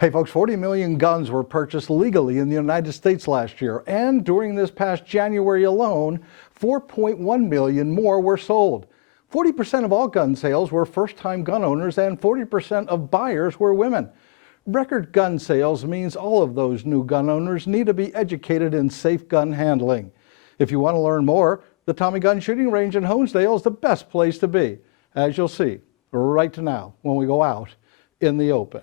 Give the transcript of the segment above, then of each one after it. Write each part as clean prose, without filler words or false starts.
Hey folks, 40 million guns were purchased legally in the United States last year, and during this past January alone, 4.1 million more were sold. 40% of all gun sales were first-time gun owners, and 40% of buyers were women. Record gun sales means all of those new gun owners need to be educated in safe gun handling. If you want to learn more, the Tommy Gun Shooting Range in Honesdale is the best place to be, as you'll see right now when we go out in the open.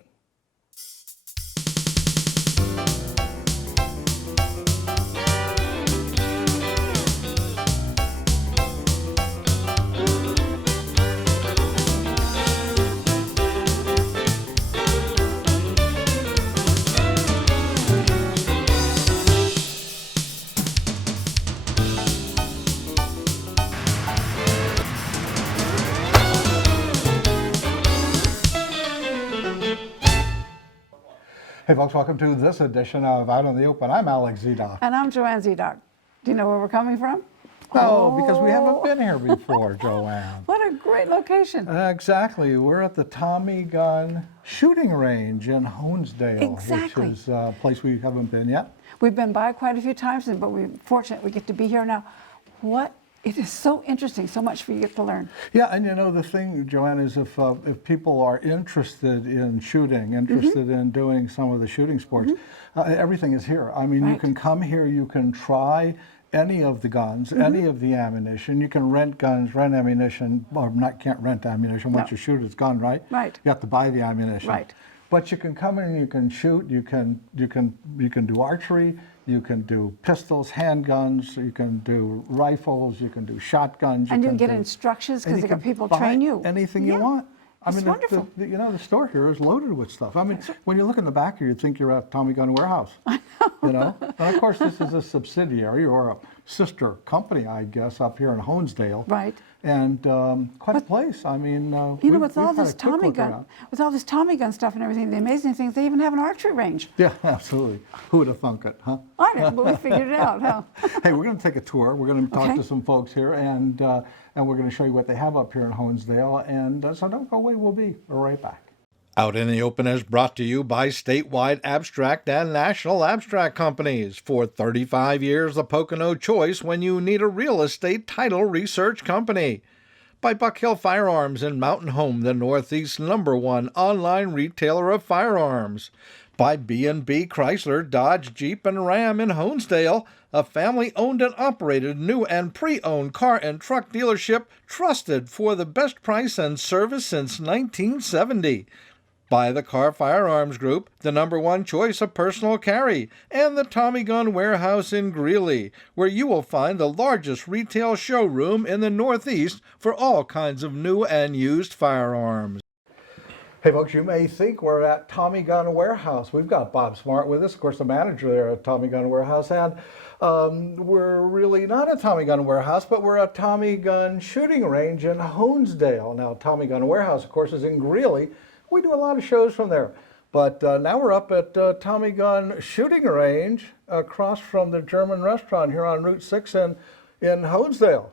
Hey folks, welcome to this edition of Out in the Open. I'm Alex Zidock. And I'm JoAnne Zidock. Do you know where we're coming from? Oh, because we haven't been here before, JoAnne. What a great location. Exactly. We're at the Tommy Gun Shooting Range in Honesdale, Exactly. which is a place we haven't been yet. We've been by quite a few times, but we're fortunate we get to be here now. It is so interesting, so much for you to get to learn. Yeah, and you know, the thing, JoAnne, is if people are interested in shooting, interested in doing some of the shooting sports, everything is here. I mean, you can come here, you can try any of the guns, any of the ammunition. You can rent guns, rent ammunition, or can't rent ammunition. Once you shoot, it's gone, right? Right. You have to buy the ammunition. Right. But you can come in and you can shoot. You can do archery. You can do pistols, handguns. You can do rifles. You can do shotguns. And you can get instructions because they got people train you. Anything you want. I mean, wonderful. you know, the store here is loaded with stuff. I mean, when you look in the back here, you'd think you're at Tommy Gun Warehouse. I know. You know, and of course, this is a subsidiary or a sister company, I guess, up here in Honesdale. Right. And quite a place. I mean, you know, with all this Tommy gun stuff and everything, the amazing thing is they even have an archery range. Yeah, absolutely. Who would have thunk it, huh? I know, but we figured it out, huh? Hey, we're going to take a tour. We're going to talk to some folks here, and we're going to show you what they have up here in Honesdale. And so don't go away. We'll be right back. Out in the Open is brought to you by statewide abstract and national abstract companies. For 35 years, the Pocono choice when you need a real estate title research company. By Buck Hill Firearms in Mountain Home, the Northeast's #1 online retailer of firearms. By B&B Chrysler, Dodge, Jeep, and Ram in Honesdale, a family-owned and operated new and pre-owned car and truck dealership trusted for the best price and service since 1970. By the Kahr Firearms Group, the #1 choice of personal carry, and the Tommy Gun Warehouse in Greeley, where you will find the largest retail showroom in the Northeast for all kinds of new and used firearms. Hey folks, you may think we're at Tommy Gun Warehouse. We've got Bob Smart with us, of course, the manager there at Tommy Gun Warehouse, and we're really not at Tommy Gun Warehouse, but we're at Tommy Gun Shooting Range in Honesdale. Now, Tommy Gun Warehouse, of course, is in Greeley. We do a lot of shows from there. But now we're up at Tommy Gun Shooting Range across from the German restaurant here on Route 6 in Honesdale.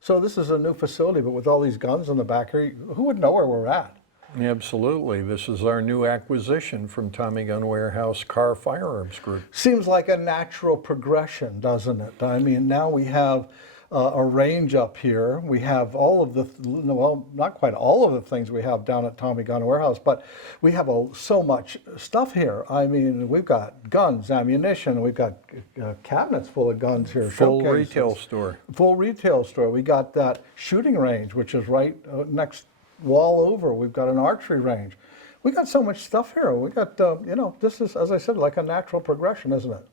So this is a new facility, but with all these guns in the back here, who would know where we're at? Absolutely. This is our new acquisition from Tommy Gun Warehouse Kahr Firearms Group. Seems like a natural progression, doesn't it? I mean, now we have a range up here. We have all of the, well, not quite all of the things we have down at Tommy Gun Warehouse, but we have so much stuff here. I mean, we've got guns, ammunition, we've got cabinets full of guns here. Full retail store. Full retail store. We got that shooting range, which is right next wall over. We've got an archery range. We got so much stuff here. We got, you know, this is, as I said, like a natural progression, isn't it?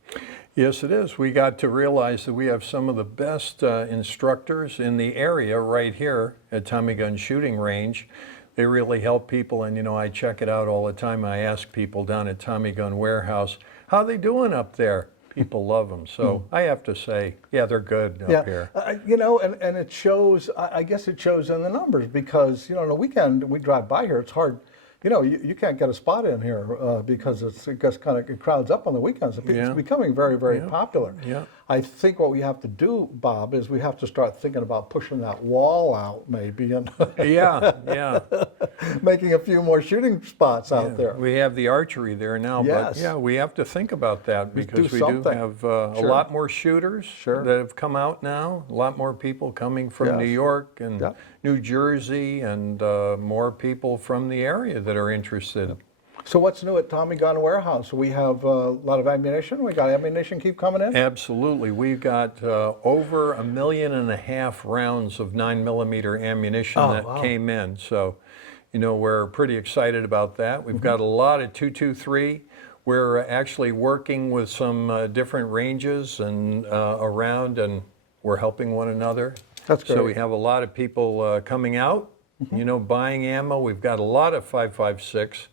Yes, it is. We got to realize that we have some of the best instructors in the area right here at Tommy Gun Shooting Range. They really help people, and you know, I check it out all the time. I ask people down at Tommy Gun Warehouse, how they doing up there? People love them. So I have to say, yeah, they're good up here. You know, and it shows, I guess it shows in the numbers, because, you know, on the weekend we drive by here, it's hard you know, you can't get a spot in here because it just kind of crowds up on the weekends. It's Yeah. becoming very, very popular. Yeah. I think what we have to do, Bob, is we have to start thinking about pushing that wall out maybe and Yeah. making a few more shooting spots out there. We have the archery there now, Yes. but yeah, we have to think about that We because do we something. do have a Sure. lot more shooters Sure. that have come out now, a lot more people coming from Yes. New York and Yeah. New Jersey, and more people from the area that are interested. So what's new at Tommy Gun Warehouse? We have a lot of ammunition. We got ammunition keep coming in. Absolutely. We've got over 1.5 million rounds of 9mm ammunition Oh, that wow. came in. So, you know, we're pretty excited about that. We've got a lot of 223. We're actually working with some different ranges and around, and we're helping one another. That's great. So we have a lot of people coming out, you know, buying ammo. We've got a lot of 5.56.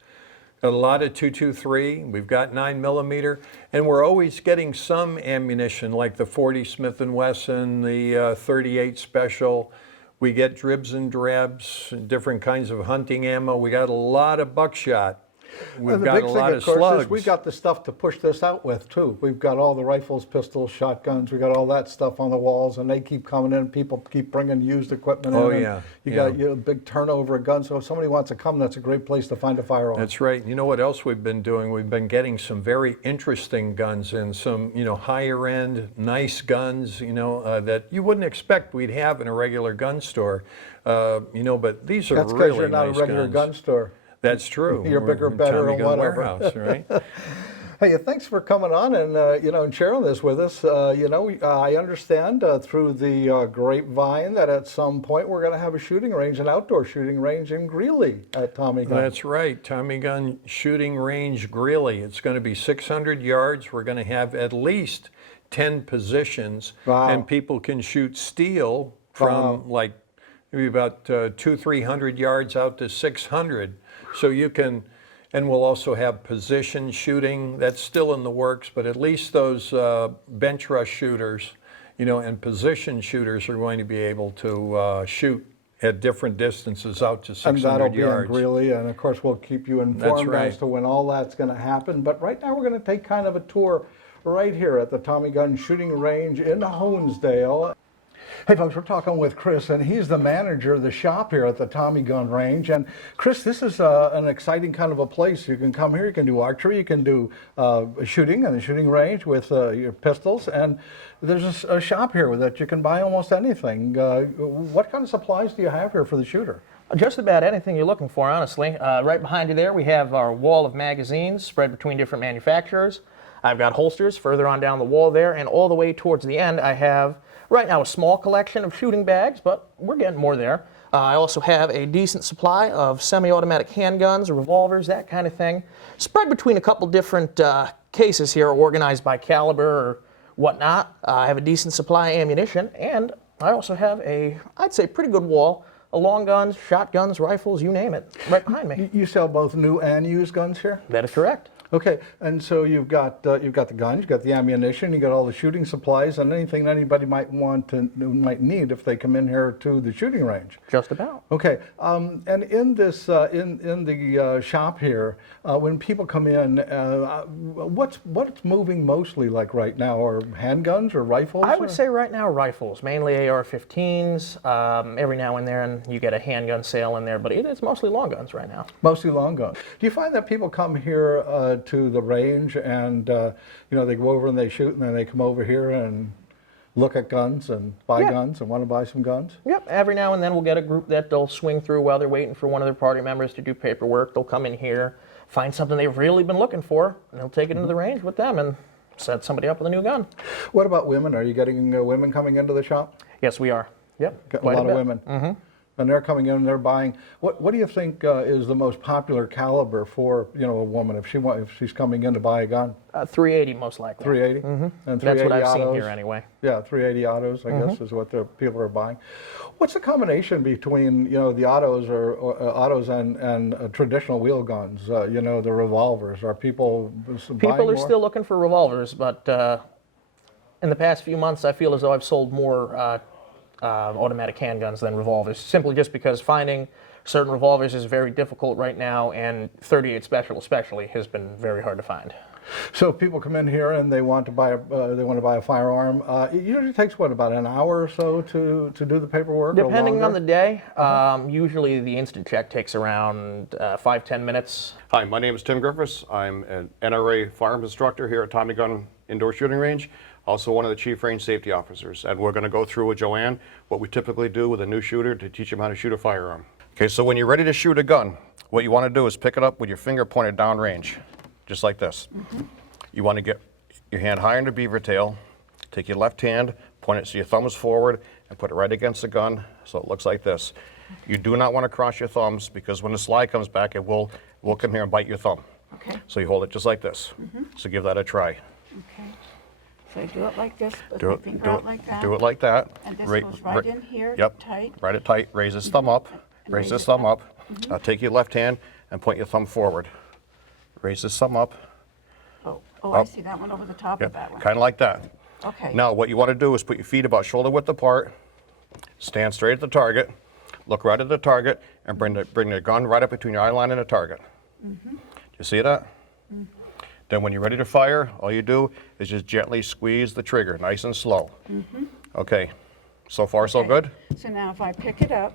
Got a lot of 223, we've got 9mm, and we're always getting some ammunition like the 40 Smith & Wesson, the 38 Special. We get dribs and drabs, different kinds of hunting ammo. We got a lot of buckshot. We've And the got big a thing, lot of of course, slugs. is we got the stuff to push this out with too. We've got all the rifles, pistols, shotguns. We got all that stuff on the walls, and they keep coming in. People keep bringing used equipment in. Oh, and yeah, You yeah. got a big turnover of guns. So if somebody wants to come, that's a great place to find a firearm. That's right. You know what else we've been doing? We've been getting some very interesting guns in, some, you know, higher end, nice guns, you know, that you wouldn't expect we'd have in a regular gun store. You know, but these are That's because really you're not nice a regular guns. gun store. That's true. You're We're bigger, a better, Tommy and Gun whatever. Warehouse, right? Hey, thanks for coming on and you know, and sharing this with us. You know, I understand through the grapevine that at some point we're going to have a shooting range, an outdoor shooting range in Greeley at Tommy Gun. That's right. Tommy Gun Shooting Range Greeley. It's going to be 600 yards. We're going to have at least 10 positions. Wow. And people can shoot steel from like maybe about 200-300 yards out to 600. So you can, and we'll also have position shooting. That's still in the works, but at least those bench rush shooters, you know, and position shooters are going to be able to shoot at different distances out to 600 And that'll be in yards. Greeley, and of course we'll keep you informed right. as to when all that's going to happen. But right now we're going to take kind of a tour right here at the Tommy Gun Shooting Range in Honesdale. Hey folks, we're talking with Chris, and he's the manager of the shop here at the Tommy Gun Range. And Chris, this is an exciting kind of a place. You can come here, you can do archery, you can do shooting in the shooting range with your pistols, and there's a shop here that you can buy almost anything. What kind of supplies do you have here for the shooter? Just about anything you're looking for, honestly. Right behind you there, we have our wall of magazines spread between different manufacturers. I've got holsters further on down the wall there, and all the way towards the end, I have right now a small collection of shooting bags, but we're getting more there. I also have a decent supply of semi-automatic handguns, revolvers, that kind of thing, spread between a couple different cases here, organized by caliber or whatnot. I have a decent supply of ammunition, and I also have a, I'd say, pretty good wall of long guns, shotguns, rifles, you name it, right behind me. You sell both new and used guns here? That is correct. Okay, and so you've got the guns, you've got the ammunition, you got all the shooting supplies, and anything that anybody might might need if they come in here to the shooting range. Just about. Okay, and in this in the shop here, when people come in, what's moving mostly like right now? Are handguns or rifles? I would say right now rifles, mainly AR-15s. Every now and then you get a handgun sale in there, but it's mostly long guns right now. Mostly long guns. Do you find that people come here to the range and you know, they go over and they shoot, and then they come over here and look at guns and buy Yeah. guns and want to buy some guns? Yep, every now and then we'll get a group that they'll swing through while they're waiting for one of their party members to do paperwork. They'll come in here, find something they've really been looking for, and they'll take it into the range with them and set somebody up with a new gun. What about women? Are you getting women coming into the shop? Yes, we are. Yep, A quite lot of bit. women. Mm-hmm. And they're coming in and they're buying. What do you think is the most popular caliber for, you know, a woman if she's coming in to buy a gun? 380 most likely. 380. Mm-hmm. And That's what 380 I've seen autos? here anyway. Yeah, 380 autos, I guess, is what the people are buying. What's the combination between, you know, the autos or autos and traditional wheel guns? You know, the revolvers. Are people buying People are more? still looking for revolvers, but in the past few months I feel as though I've sold more automatic handguns than revolvers, simply just because finding certain revolvers is very difficult right now, and 38 Special especially has been very hard to find. So if people come in here and they want to buy a firearm, it usually takes what, about an hour or so to do the paperwork? or Depending on longer? the day, usually the instant check takes around 5-10 minutes. Hi, my name is Tim Griffiths. I'm an NRA firearms instructor here at Tommy Gun Indoor Shooting Range, also one of the chief range safety officers. And we're going to go through with JoAnne what we typically do with a new shooter to teach them how to shoot a firearm. Okay, so when you're ready to shoot a gun, what you want to do is pick it up with your finger pointed downrange, just like this. You want to get your hand higher in the beaver tail, take your left hand, point it so your thumb is forward, and put it right against the gun so it looks like this. You do not want to cross your thumbs because when the slide comes back, it will come here and bite your thumb. Okay. So you hold it just like this. So give that a try. Okay. So I do it like this, put Do my it, finger do out it, like that. do it like that. And this Right- goes right in here, Yep. tight. Right it tight. Raise this thumb up. And Raise raise this it thumb up. up. Now take your left hand and point your thumb forward. Raise this thumb up. Oh, I Up. see that one over the top of Yep. that one. Kind of like that. Okay. Now what you want to do is put your feet about shoulder width apart. Stand straight at the target. Look right at the target and bring the gun right up between your eye line and the target. Do you see that? Then when you're ready to fire, all you do is just gently squeeze the trigger, nice and slow. Okay, so far so Okay. good? So now if I pick it up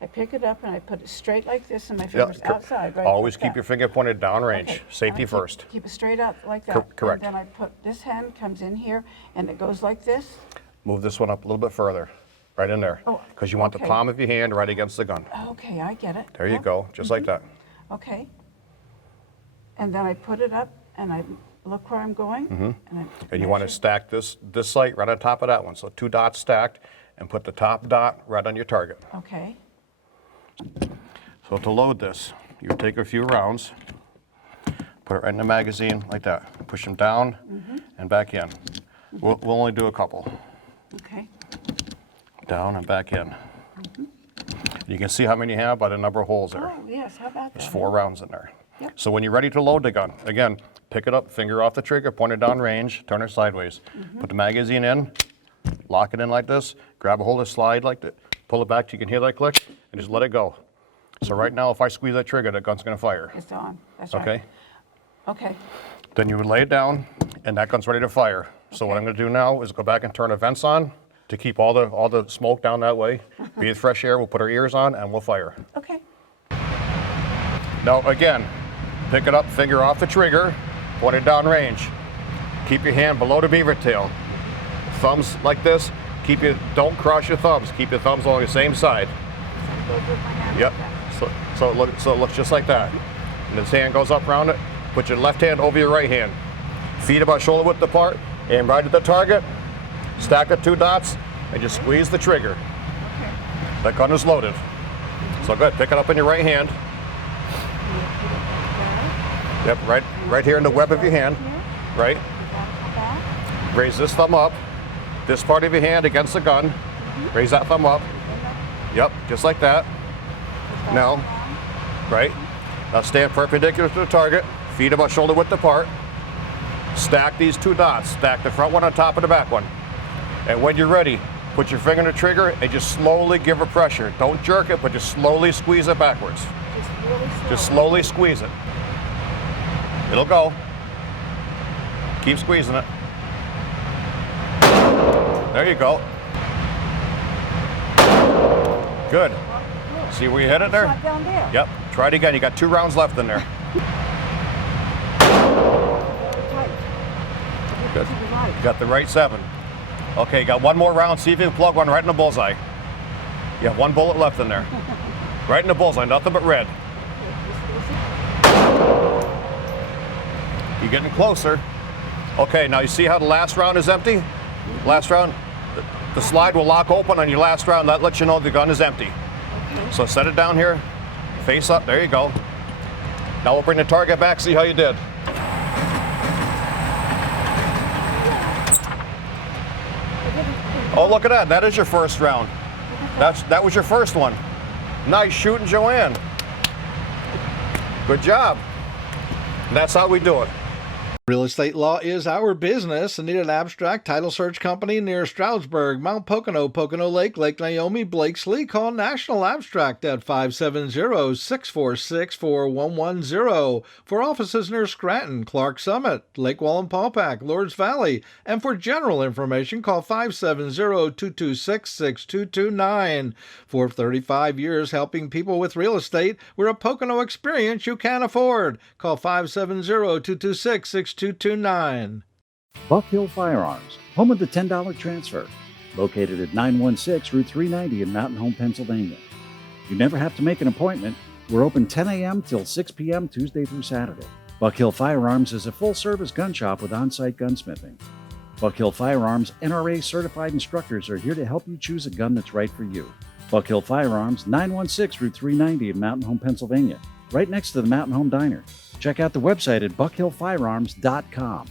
and I put it straight like this and my Yeah, finger's outside, right? Always like keep that. your finger pointed downrange, Okay. safety And I first. Keep it straight out like that. Correct. And then I put, this hand comes in here and it goes like this. Move this one up a little bit further, right in there. Oh, Because you want the okay. palm of your hand right against the gun. Okay, I get it. There you Yep. go, just like that. Okay. And then I put it up and I look where I'm going. And you want to stack this sight right on top of that one. So 2 dots stacked and put the top dot right on your target. Okay. So to load this, you take a few rounds, put it right in the magazine like that. Push them down and back in. We'll only do a couple. Okay. Down and back in. You can see how many you have by the number of holes there. Oh, yes, how about that? There's 4 rounds in there. Yep. So when you're ready to load the gun, again, pick it up, finger off the trigger, point it down range, turn it sideways. Put the magazine in, lock it in like this, grab a hold of the slide like that, pull it back till you can hear that click, and just let it go. So right now, if I squeeze that trigger, that gun's gonna fire, It's on, that's right. okay? Okay. Then you would lay it down, and that gun's ready to fire. So what I'm gonna do now is go back and turn the vents on to keep all the smoke down that way. Breathe fresh air, we'll put our ears on, and we'll fire. Okay. Now again, pick it up, finger off the trigger, point it down range. Keep your hand below the beaver tail. Thumbs like this, don't cross your thumbs. Keep your thumbs along the same side. So it goes with my hand Yep, like that. so it looks just like that. And this hand goes up around it, put your left hand over your right hand. Feet about shoulder width apart, aim right at the target, stack the 2 dots, and just squeeze the trigger. Okay. That gun is loaded. So good, pick it up in your right hand. Yep, right here in the web of your hand, right? Raise this thumb up, this part of your hand against the gun. Raise that thumb up. Yep, just like that. Now, right? Now stand perpendicular to the target, feet about shoulder width apart. Stack these 2 dots. Stack the front one on top of the back one. And when you're ready, put your finger on the trigger and just slowly give it pressure. Don't jerk it, but just slowly squeeze it backwards. Just really slow. Just slowly squeeze it. It'll go. Keep squeezing it. There you go. Good. See where you hit it there? Shot down there. Yep. Try it again. You got 2 rounds left in there. Very tight. Good. To the right. You got the right 7. Okay, got 1 more round. See if you can plug one right in the bullseye. You have 1 bullet left in there. Right in the bullseye, nothing but red. You're getting closer. Okay, now you see how the last round is empty? Last round, the slide will lock open on your last round. That lets you know the gun is empty. So set it down here, face up, there you go. Now we'll bring the target back, see how you did. Oh, look at that, that is your first round. That was your first one. Nice shooting, JoAnne. Good job. And that's how we do it. Real estate law is our business. Need an abstract title search company near Stroudsburg, Mount Pocono, Pocono Lake, Lake Naomi, Blakesley? Call National Abstract at 570-646-4110. For offices near Scranton, Clark Summit, Lake Wallenpaupack, Lords Valley. And for general information, call 570-226-6229. For 35 years helping people with real estate, we're a Pocono experience you can't afford. Call 570-226-6229. Buck Hill Firearms, home of the $10 transfer, located at 916 Route 390 in Mountain Home, Pennsylvania. You never have to make an appointment. We're open 10 a.m. till 6 p.m. Tuesday through Saturday. Buck Hill Firearms is a full-service gun shop with on-site gunsmithing. Buck Hill Firearms NRA certified instructors are here to help you choose a gun that's right for you. Buck Hill Firearms, 916 Route 390 in Mountain Home, Pennsylvania, right next to the Mountain Home Diner. Check out the website at buckhillfirearms.com.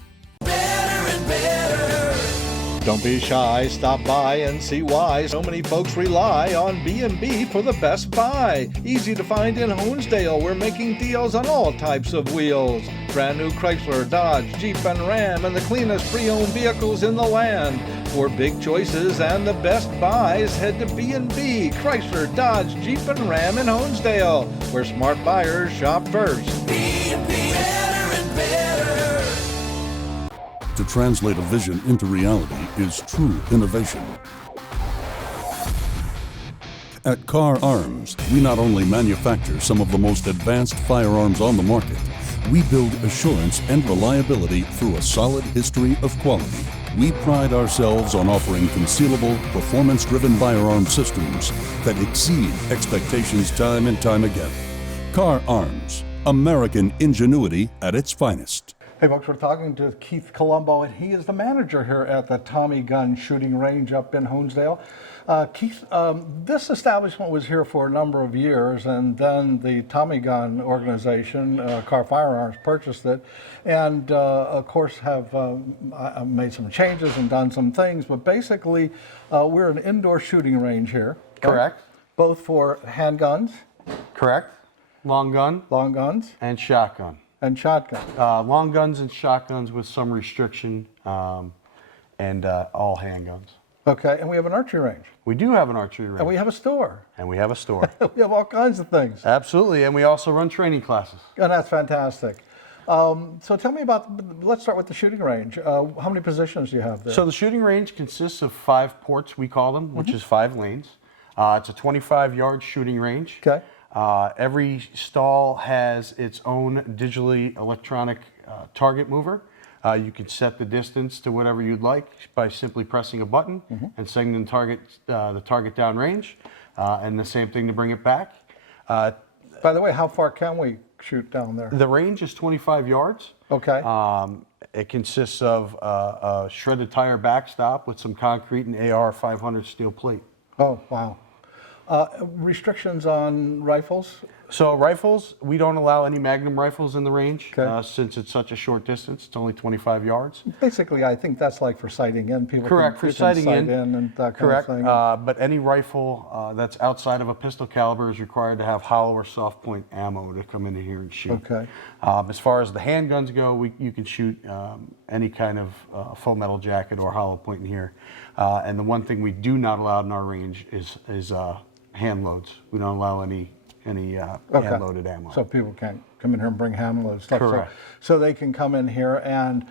Don't be shy, stop by and see why so many folks rely on B&B for the best buy. Easy to find in Honesdale. We're making deals on all types of wheels. Brand new Chrysler, Dodge, Jeep, and Ram, and the cleanest pre-owned vehicles in the land. For big choices and the best buys, head to B&B, Chrysler, Dodge, Jeep, and Ram in Honesdale, where smart buyers shop first. B&B, better and better. To translate a vision into reality is true innovation. At Kahr Arms, we not only manufacture some of the most advanced firearms on the market, we build assurance and reliability through a solid history of quality. We pride ourselves on offering concealable, performance-driven firearm systems that exceed expectations time and time again. Kahr Arms, American ingenuity at its finest. Hey folks, we're talking to Keith Colombo, and he is the manager here at the Tommy Gun Shooting Range up in Honesdale. Keith, this establishment was here for a number of years, and then the Tommy Gun organization, Kahr Firearms, purchased it, and of course have made some changes and done some things, but basically we're an indoor shooting range here. Correct. Both for handguns, Correct. Long gun long guns, and shotgun. and shotguns. Long guns and shotguns with some restriction, and all handguns. Okay, and we have an archery range, We do have an archery range. and we have a store. And we have a store. We have all kinds of things, Absolutely. And we also run training classes. and that's fantastic. So tell me about, let's start with the shooting range. How many positions do you have there? So the shooting range consists of 5 ports, we call them, which is 5 lanes. It's a 25-yard shooting range. Okay. Every stall has its own digitally electronic target mover. You can set the distance to whatever you'd like by simply pressing a button and setting the target down range, and the same thing to bring it back. By the way, how far can we shoot down there? The range is 25 yards. Okay. It consists of a shredded tire backstop with some concrete and AR 500 steel plate. Oh, wow. Restrictions on rifles? So rifles, we don't allow any Magnum rifles in the range Okay. since it's such a short distance. It's only 25 yards. Basically, I think that's like for sighting in. People Correct, can, for you can sighting sight in. and that Correct. kind of thing. But any rifle that's outside of a pistol caliber is required to have hollow or soft point ammo to come into here and shoot. Okay. As far as the handguns go, you can shoot any kind of full metal jacket or hollow point in here. And the one thing we do not allow in our range is hand loads. We don't allow any hand-loaded ammo. So people can't come in here and bring hand-loaded stuff. Correct. So they can come in here and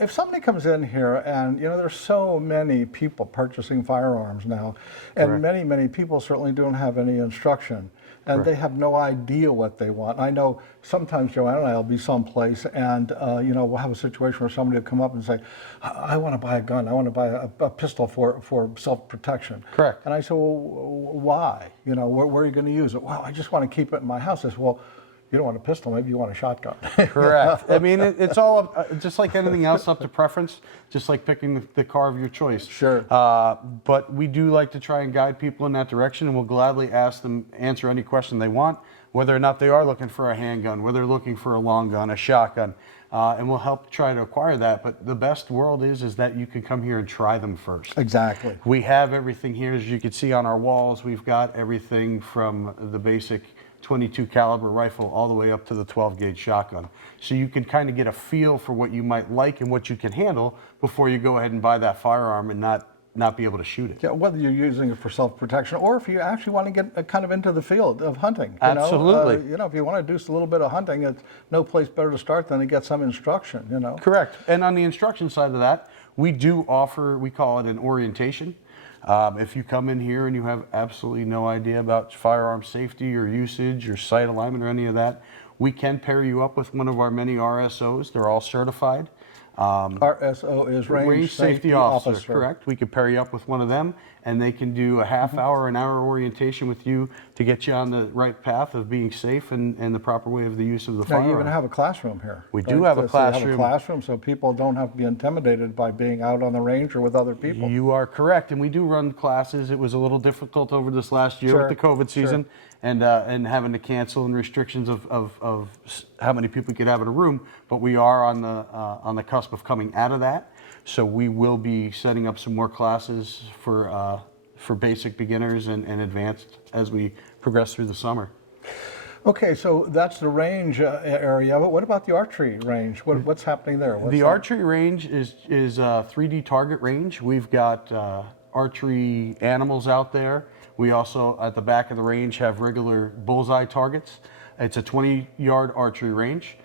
if somebody comes in here and, you know, there's so many people purchasing firearms now, and Correct. many people certainly don't have any instruction. And they have no idea what they want. I know sometimes JoAnne and I will be someplace and, you know, we'll have a situation where somebody will come up and say, I want to buy a gun. I want to buy a pistol for self-protection. Correct. And I said, well, why? You know, where are you going to use it? Well, I just want to keep it in my house. I said, well, you don't want a pistol, maybe you want a shotgun. Correct. I mean, it's all just like anything else, up to preference, just like picking the car of your choice. Sure. But we do like to try and guide people in that direction, and we'll gladly ask them, answer any question they want, whether or not they are looking for a handgun, whether they're looking for a long gun, a shotgun, and we'll help try to acquire that. But the best world is that you can come here and try them first. Exactly. We have everything here, as you can see on our walls. We've got everything from the basic 22 caliber rifle all the way up to the 12 gauge shotgun. So you can kind of get a feel for what you might like and what you can handle before you go ahead and buy that firearm and not be able to shoot it. Yeah, whether you're using it for self-protection or if you actually want to get kind of into the field of hunting. Absolutely. You know, if you want to do a little bit of hunting, it's no place better to start than to get some instruction, you know. Correct. And on the instruction side of that, we do offer, we call it an orientation. If you come in here and you have absolutely no idea about firearm safety or usage or sight alignment or any of that, we can pair you up with one of our many RSOs. They're all certified. RSO is Range Safety Officer. Correct. We could pair you up with one of them, and they can do a half hour, an hour orientation with you to get you on the right path of being safe and the proper way of the use of the firearm. Now, you even have a classroom here. We do have a classroom. So you have a classroom, so people don't have to be intimidated by being out on the range or with other people. You are correct, and we do run classes. It was a little difficult over this last year with the COVID season, and having to cancel and restrictions of how many people we could have in a room. But we are on the cusp of coming out of that, so we will be setting up some more classes for basic beginners and advanced as we progress through the summer. Okay, so that's the range area, but what about the archery range? What's happening there? The archery range is a 3D target range. We've got archery animals out there. We also, at the back of the range, have regular bullseye targets. It's a 20-yard archery range.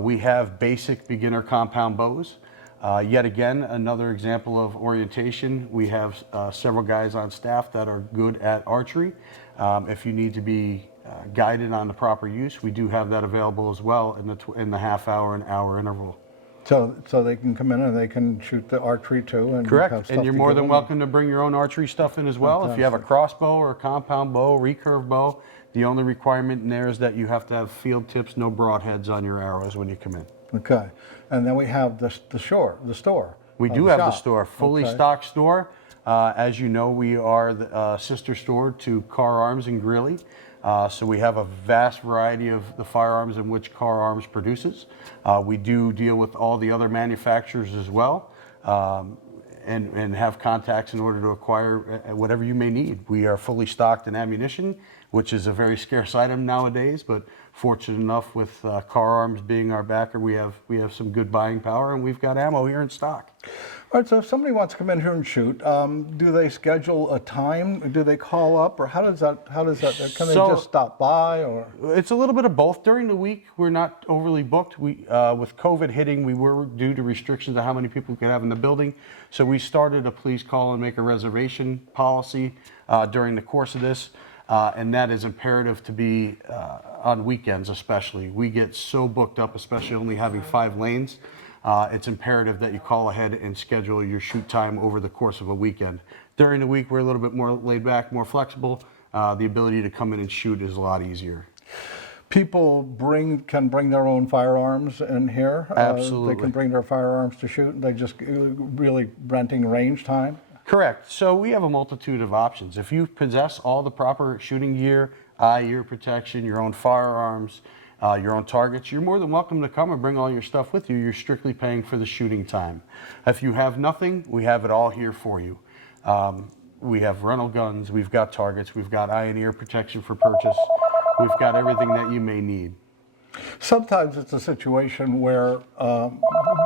We have basic beginner compound bows. Yet again, another example of orientation. We have several guys on staff that are good at archery. If you need to be guided on the proper use, we do have that available as well in the half hour and hour interval. So they can come in and they can shoot the archery too. And correct, and you're more than welcome to bring your own archery stuff in as well. Fantastic. If you have a crossbow or a compound bow, recurve bow, the only requirement in there is that you have to have field tips, no broadheads on your arrows when you come in. Okay, and then we have the store. We do have the store, fully stocked store. As you know, we are the sister store to Kahr Arms in Greeley. So we have a vast variety of the firearms in which Kahr Arms produces. We do deal with all the other manufacturers as well, and have contacts in order to acquire whatever you may need. We are fully stocked in ammunition, which is a very scarce item nowadays, but fortunate enough with Kahr Arms being our backer, we have some good buying power, and we've got ammo here in stock. All right, so if somebody wants to come in here and shoot, do they schedule a time? Do they call up, or how does that, can they just stop by, or? It's a little bit of both. During the week, we're not overly booked. With COVID hitting, we were due to restrictions on how many people we could have in the building. So we started a please call and make a reservation policy during the course of this. And that is imperative to be on weekends especially. We get so booked up, especially only having 5 lanes. It's imperative that you call ahead and schedule your shoot time over the course of a weekend. During the week, we're a little bit more laid back, more flexible. The ability to come in and shoot is a lot easier. People can bring their own firearms in here? Absolutely. They can bring their firearms to shoot, and they just really renting range time? Correct. So we have a multitude of options. If you possess all the proper shooting gear, eye, ear protection, your own firearms, your own targets, you're more than welcome to come and bring all your stuff with you. You're strictly paying for the shooting time. If you have nothing, we have it all here for you. We have rental guns, we've got targets, we've got eye and ear protection for purchase. We've got everything that you may need. Sometimes it's a situation where,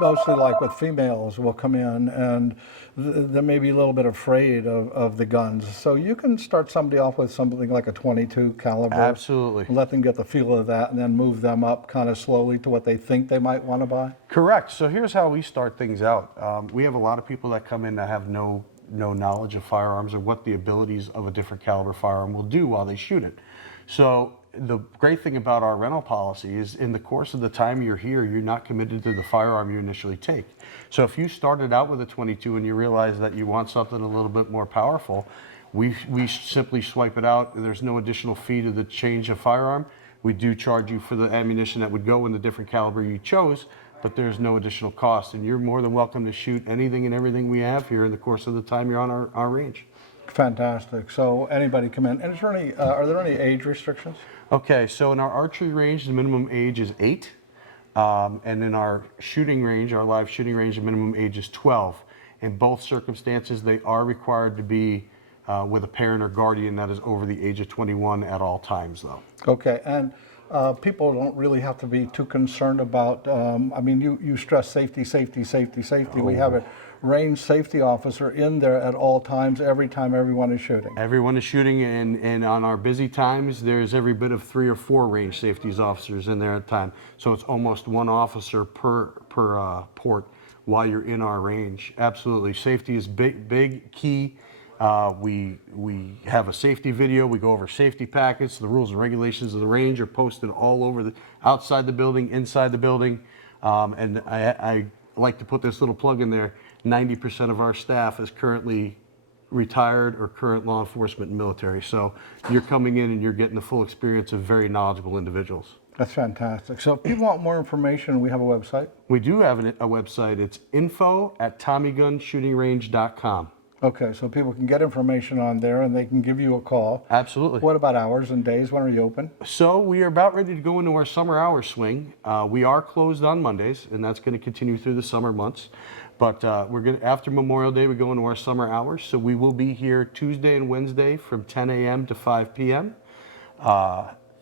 mostly like with females, will come in and they may be a little bit afraid of the guns. So you can start somebody off with something like a 22 caliber. Absolutely. Let them get the feel of that and then move them up kind of slowly to what they think they might want to buy. Correct. So here's how we start things out. We have a lot of people that come in that have no knowledge of firearms or what the abilities of a different caliber firearm will do while they shoot it. So the great thing about our rental policy is in the course of the time you're here, you're not committed to the firearm you initially take. So if you started out with a 22 and you realize that you want something a little bit more powerful, we simply swipe it out. There's no additional fee to the change of firearm. We do charge you for the ammunition that would go in the different caliber you chose, but there's no additional cost. And you're more than welcome to shoot anything and everything we have here in the course of the time you're on our range. Fantastic. So anybody come in. And is there any, are there any age restrictions? Okay, so in our archery range, the minimum age is 8. And in our shooting range, our live shooting range, the minimum age is 12. In both circumstances, they are required to be with a parent or guardian that is over the age of 21 at all times, though. Okay, and people don't really have to be too concerned about, I mean, you stress safety, safety, safety, safety. We have a range safety officer in there at all times, every time everyone is shooting. Everyone is shooting, and on our busy times, there's every bit of 3 or 4 range safety officers in there at a time. So it's almost 1 officer per port while you're in our range. Absolutely, safety is big key. We have a safety video. We go over safety packets. The rules and regulations of the range are posted all over outside the building, inside the building. And I like to put this little plug in there. 90% of our staff is currently retired or current law enforcement and military. So you're coming in and you're getting the full experience of very knowledgeable individuals. That's fantastic. So if people want more information, we have a website. We do have a website. It's info@TommyGunShootingRange.com. Okay, so people can get information on there and they can give you a call. Absolutely. What about hours and days? When are you open? So we are about ready to go into our summer hour swing. We are closed on Mondays, and that's going to continue through the summer months. But we're going after Memorial Day, we go into our summer hours. So we will be here Tuesday and Wednesday from 10 a.m. to 5 p.m.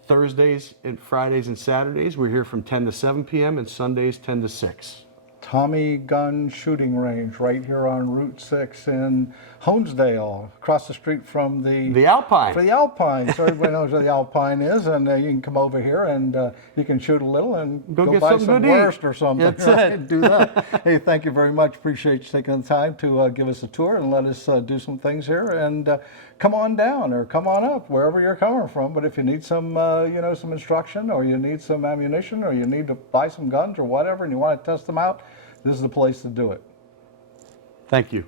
Thursdays and Fridays and Saturdays, we're here from 10 to 7 p.m. and Sundays 10 to 6. Tommy Gun Shooting Range right here on Route 6 in Honesdale, across the street from The Alpine. For the Alpine. So everybody knows where the Alpine is, and you can come over here and you can shoot a little and Go get buy something some good to eat. wurst or something. That's right? it. Do that. Hey, thank you very much. Appreciate you taking the time to give us a tour and let us do some things here. And come on down or come on up wherever you're coming from. But if you need some, some instruction, or you need some ammunition, or you need to buy some guns or whatever, and you want to test them out, this is the place to do it. Thank you.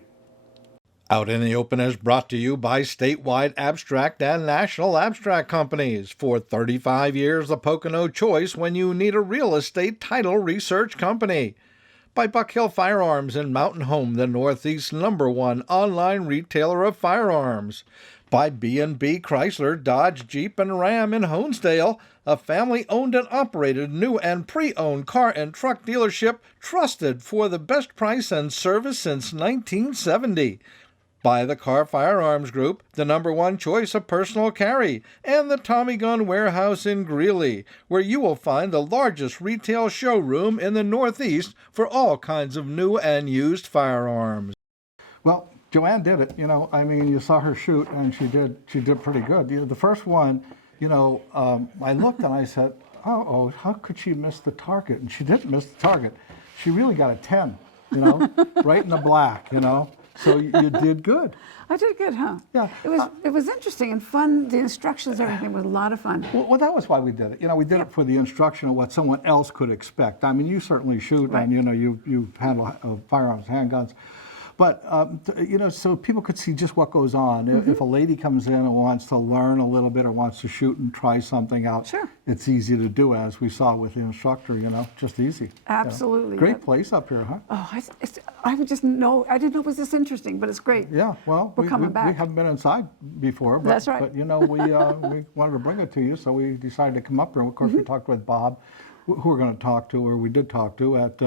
Out in the Open is brought to you by statewide abstract and national abstract companies. For 35 years, the Pocono choice when you need a real estate title research company. By Buck Hill Firearms in Mountain Home, the Northeast's #1 online retailer of firearms. By B&B Chrysler, Dodge, Jeep, and Ram in Honesdale, a family-owned and operated new and pre-owned car and truck dealership trusted for the best price and service since 1970. By the Kahr Firearms Group, the #1 choice of personal carry, and the Tommy Gun Warehouse in Greeley, where you will find the largest retail showroom in the Northeast for all kinds of new and used firearms. Well, JoAnne did it. You saw her shoot, and she did pretty good. The first one, I looked and I said, oh, how could she miss the target? And she didn't miss the target. She really got a 10, right in the black, So you did good. I did good, huh? Yeah. It was interesting and fun. The instructions, everything was a lot of fun. Well, that was why we did it. We did it for the instruction of what someone else could expect. I mean, you certainly shoot, Right. and you handle firearms, handguns. But, so people could see just what goes on. If a lady comes in and wants to learn a little bit or wants to shoot and try something out, Sure. It's easy to do, as we saw with the instructor, just easy. Absolutely. Great place up here, huh? Oh, I didn't know it was this interesting, but it's great. Yeah, well, We're coming back. We haven't been inside before, but, That's right. But we wanted to bring it to you, so we decided to come up here. Of course, we talked with Bob, who we're going to talk to, or we did talk to, at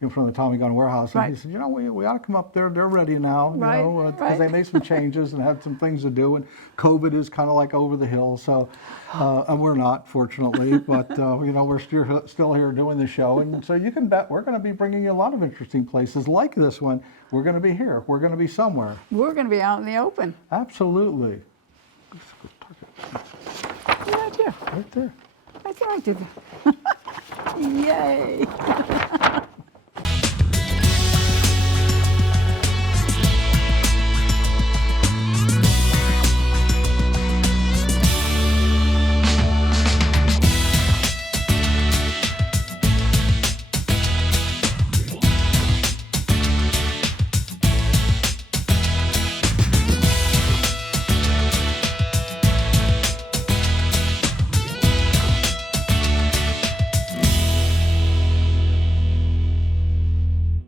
in front of the Tommy Gun Warehouse, and Right. he said, we ought to come up there. They're ready now, Right, because they made some changes and had some things to do, and COVID is kind of like over the hill. So, and we're not, fortunately, but we're still here doing the show, and so you can bet we're going to be bringing you a lot of interesting places like this one. We're going to be here. We're going to be somewhere. We're going to be out in the open. Absolutely. Right here. Right there. Right there, I did that. Yay.